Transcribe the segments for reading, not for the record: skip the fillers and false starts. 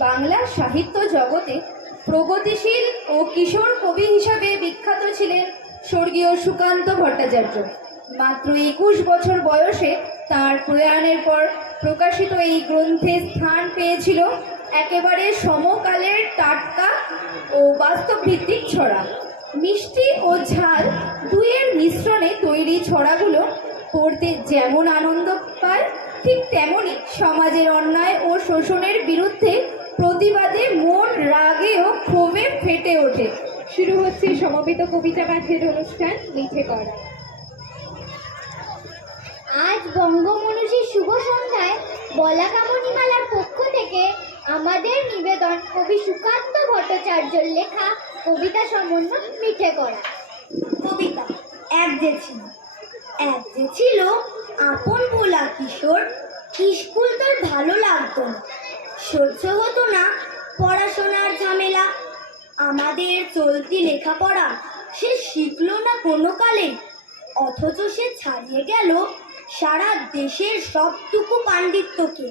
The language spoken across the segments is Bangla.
বাংলা সাহিত্য জগতে প্রগতিশীল ও কিশোর কবি হিসাবে বিখ্যাত ছিলেন স্বর্গীয় সুকান্ত ভট্টাচার্য। মাত্র 21 বছর বয়সে তার প্রয়াণের পর প্রকাশিত এই গ্রন্থে স্থান পেয়েছিল একেবারে সমকালের টাটকা ও বাস্তবভিত্তিক ছড়া। মিষ্টি ও ঝাল দুইয়ের মিশ্রণে তৈরি ছড়াগুলো পড়তে যেমন আনন্দ পায়, ঠিক তেমনি সমাজের অন্যায় ও শোষণের বিরুদ্ধে প্রতিবাদে মন রাগে ও ক্ষোভে ফেটে ওঠে। শুরু হচ্ছে সমবেত কবিতা পাঠের অনুষ্ঠান লিখে করা। আজ বঙ্গমনুষীর শুভ সন্ধ্যায় বলাকামণিমালার পক্ষ থেকে আমাদের নিবেদন কবি সুকান্ত ভট্টাচার্যের লেখা কবিতা সমন্বয় মিঠে করা। কবিতা। এক যে ছিল আপন ভোলা কিশোর, স্কুল তার ভালো লাগতো না, সহ্য হতো না পড়াশোনার ঝামেলা। আমাদের চলতি লেখাপড়া সে শিখলো না কোনো কালে, অথচ সে ছাড়িয়ে গেল সারা দেশের সবটুকু পাণ্ডিত্যকে।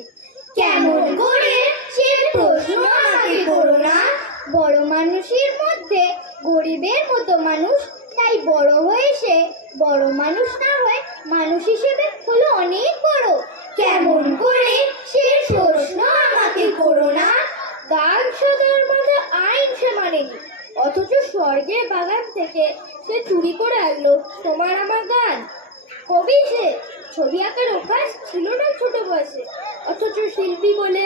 কেমন করে সে প্রশ্ন আমাকে করো না। বড় মানুষের মধ্যে গরিবের মতো মানুষ, তাই বড় হয়ে সে বড় মানুষ না হয়ে মানুষ হিসেবে হলো অনেক বড়। কেমন করে সে প্রশ্ন আমাকে করো না। গান শোনার মতো আইন সে মানেনি, অথচ স্বর্গের বাগান থেকে সে চুরি করে আনলো তোমার আমার গান। কবি সে, ছবি আঁকার অভ্যাস ছিল না ছোট বয়সে, অথচ শিল্পী বলে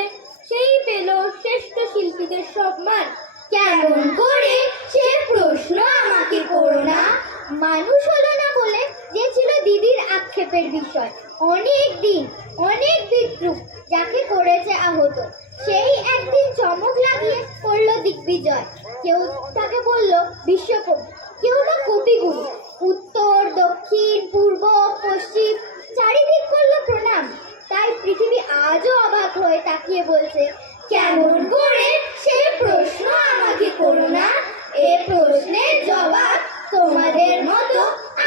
সেই পেল শ্রেষ্ঠ শিল্পীদের সম্মান। কেমন করে সে প্রশ্ন আমাকে করো না। মানুষ হলো না বলে যে ছিল দিদির আক্ষেপের বিষয়। অনেক বিদ্রুপ যাকে করেছে আহত, সেই একদিন চমক লাগিয়ে করলো দিগ্বিজয়। কেউ তাকে বলল বিশ্বকবি, কেউ বা কবিগুরু। উত্তর দক্ষিণ পূর্ব পশ্চিম চারিদিক করলো প্রণাম। তাই পৃথিবী আজও অবাক হয়ে তাকিয়ে বলছে, কেমন করে সে প্রশ্ন আমাকে করো না। এ প্রশ্নের জবাব তোমাদের মতো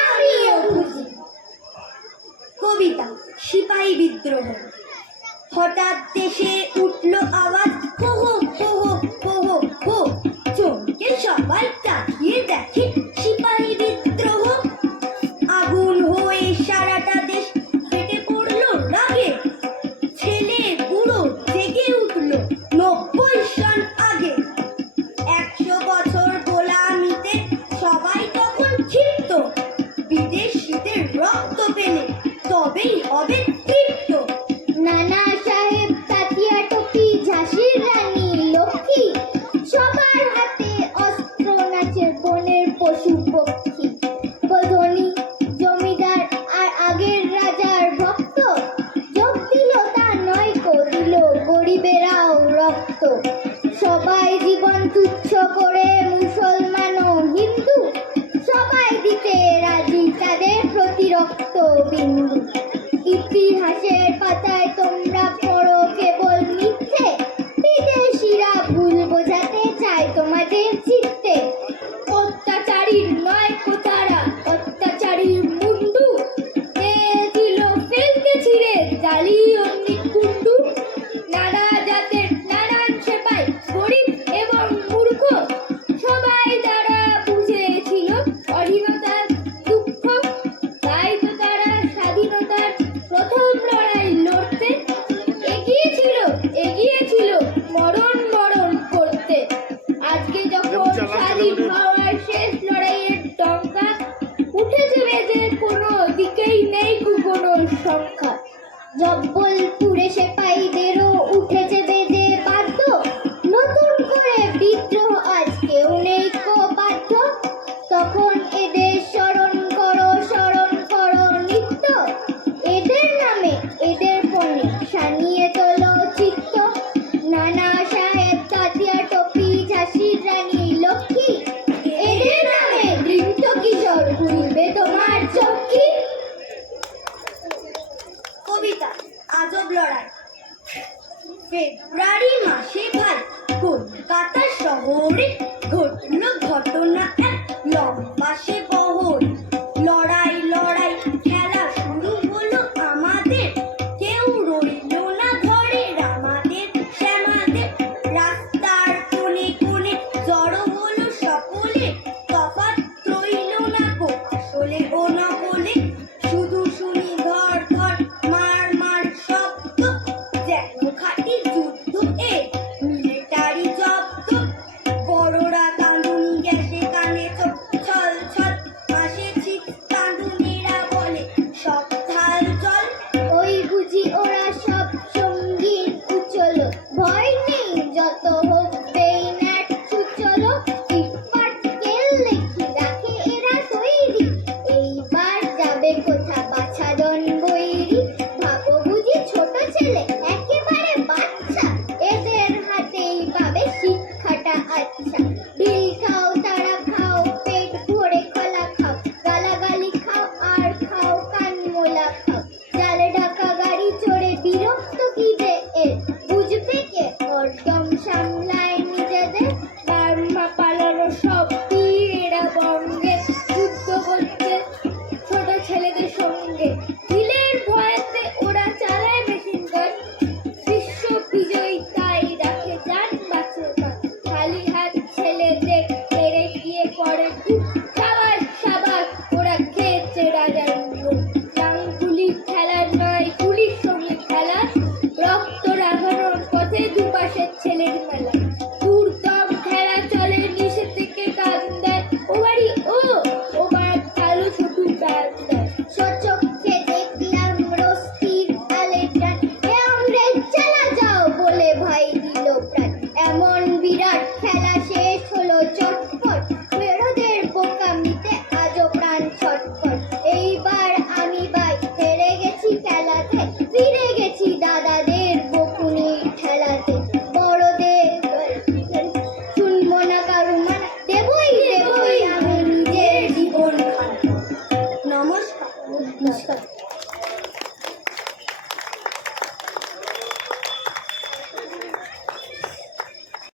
আমিও খুঁজি। কবিতা। সিপাহী বিদ্রোহ। হঠাৎ দেশে উঠল আওয়াজ, হো হো হো হো হো হো হো। চমকে সবাই তাকিয়ে দেখে সিপাহী বিদ্রোহ। আগুন হয়ে সারাটা দেশ ফেটে পড়লো রাগে। ছেলে বুড়ো জেগে উঠল 90 সন আগে। 100 বছর গোলামিতে সবাই তখন ক্ষিপ্ত। বিদেশিদের রক্ত পেলে তবেই হবে তৃপ্ত। নানা সাহেব, তাতিয়া টুপি, ঝাঁসির রানী লক্ষ্মী, সবার হাতে অস্ত্র, নাচে বনের পশু পক্ষী। ধনী জমিদার আর আগের রাজার ভক্ত, যোগ দিল তা নয় কো দিল গরিবেরাও রক্ত। সবাই জীবন তুচ্ছ করে মুসলমান ও হিন্দু, সবাই দিতে রাজি তাদের প্রতি রক্ত বিন্দু। ইতিহাসের পাতায় তোমরা পড়ো কেবল মিথ্যে, বিদেশিরা ভুল বোঝাতে চায় তোমাদের চিত্তে। অত্যাচারীর নয় কো তারা, অত্যাচারীর মুন্ডু, দিল ফেলতে ছিঁড়ে জালি অগ্নি কুণ্ডু। নানা জাতের নানান সেপাই, গরিব এবং মূর্খ, সবাই তারা বুঝেছিল অধীনতার দুঃখ। তাই তো তারা স্বাধীনতার প্রথম লড়াই লড়তে এগিয়েছিল মরণ করতে। আজকে যখন স্বাধীন হওয়ার শেষ লড়াইয়ের টঙ্কা উঠেছে বেজে, কোনো দিকেই নেই কোনো সংখ্যা। জব্বলপুরে সেপাইদেরও উঠেছে বেজে বাদ্য, নতুন করে বিদ্রোহ আজ কেউ নেই কো বাধ্য। তখন এদের স্মরণ করো নিত্য, এদের নামে এদের পণে সানিয়ে তোলো চিত্ত। নানা সাহেব, তাতিয়া টপি, ঝাঁসির রানী লক্ষ্মী, এদের নামে দৃপ্ত কিশোর ঘুরবে তোমার চক্ষি। কবিতা। আজব লড়াই। ফেব্রুয়ারি মাসে ভাই কলকাতা শহরে ঘটল ঘটনা এক লম্বা সে বহর। লড়াই খেলা শুরু হলো আমাদের, কেউ রইল না ঘরে। রামাদের শ্যামাদের মিলিটারি যুদ্ধ এ মিলিটারি জব্দ বড়রা কাঁদুনি গ্যাসে কানে চোখ ছল ছল পাশে ঠিক কাঁদুনিরা বলে সব ঢাল জল ওই বুঝি ওরা সব সঙ্গীর কুচলো ভয় নেই যত হোক দেই নাট চুচলো ইটপাট কেল লেখি রাখে এরা তৈরি এইবার যাবে কোথা বাছাধন বৈরি ভাবো বুঝি ছোট ছেলে একেবারে বাচ্চা এদের হাতেই পাবে শিক্ষাটা আচ্ছা ঢিল খাও তারা খাও পেট ভরে খোলা খাও গালাগালি খাও আর খাও কান মোলা খাও জালে ঢাকা গাড়ি চড়ে বিরক্ত কি যে এর বুঝবে কে হরদম সামলায় নিজেদের বার্মা পালানো সব এরা বঙ্গে যুদ্ধ করছে ছোট ছেলেদের সঙ্গে ঢিলের ভয়েতে ওরা চালায় মেশিন গান বিশ্ব বিজয়ী তাই রাখে যান বাঁচে খালি হাত ছেলেদের তেড়ে গিয়ে পড়ে খুব সাবাস সাবাস ওরা খেয়েছে রাজার মুখ গুলির খেলা নয় গুলির সঙ্গে খেলা রক্ত রাগানোর পথে দুপাশের ছেলের মেলা দুর্দম খেলা চলে নিচে থেকে কান দেয় ও বাড়ি ও বার কালো ছোটু প্যান দেয় সচক্ষে দেখলাম রস্তির আলে প্রাণ এ অংরেজ চালা যাও বলে ভাই দিল প্রাণ এমন বিরাট খেলা শেষ হলো চটপট মেরোদের বোকামিতে আজও প্রাণ ছটফট এইবার আমি ভাই হেরে গেছি খেলাতে ফিরে গেছি দাদাদের বকুনির ঠেলাতে বড়দের শুনবো না কারু মানা দেবই আমি নিজের জীবন নমস্কার নমস্কার